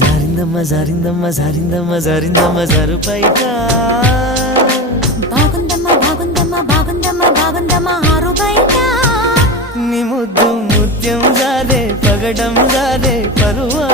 జారిందమ్మ జారిందమ్మ జారిందమ్మ జరుపైక బాగుందమ్మ బాగుందమ్మ బాగుందమ్మ బాగుందమ్మ ఆరు బయట నీ ముద్దు ముత్యం జారే పగడం జారే పరువా